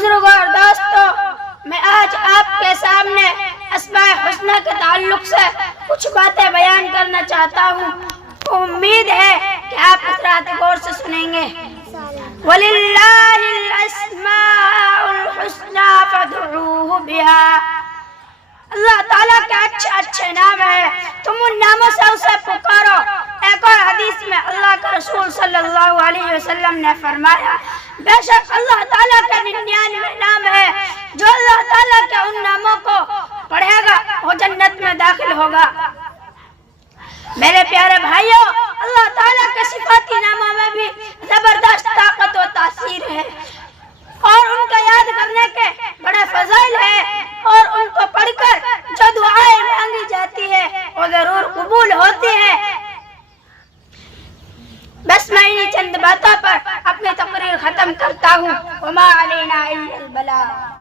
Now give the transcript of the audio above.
بزرگوں اور دوستوں، میں آج آپ کے سامنے اسماء الحسنی کے تعلق سے کچھ باتیں بیان کرنا چاہتا ہوں۔ امید ہے کہ آپ حضرات غور سے سنیں گے۔ وَلِلَّهِ الْأَسْمَاءُ الْحُسْنَى فَادْعُوهُ بِهَا۔ اللہ تعالیٰ کے اچھے اچھے نام ہیں، تم ان ناموں سے اسے پکارو۔ ایک اور حدیث میں اللہ کے رسول صلی اللہ علیہ وسلم نے فرمایا، بے شک اللہ تعالیٰ کے 99 نام ہے، جو اللہ تعالیٰ کے ان ناموں کو پڑھے گا وہ جنت میں داخل ہوگا۔ میرے پیارے بھائیوں، اللہ تعالیٰ کے صفاتی ناموں میں بھی زبردست طاقت و تاثیر ہے، اور ان کا یاد کرنے کے بڑے فضائل ہیں، اور ان کو پڑھ کر جو دعائیں مانگی جاتی ہے وہ ضرور قبول ہوتی ہے۔ بس میں انہی چند باتوں پر اپنی تقریر ختم کرتا ہوں۔ وما علینا الا البلاغ۔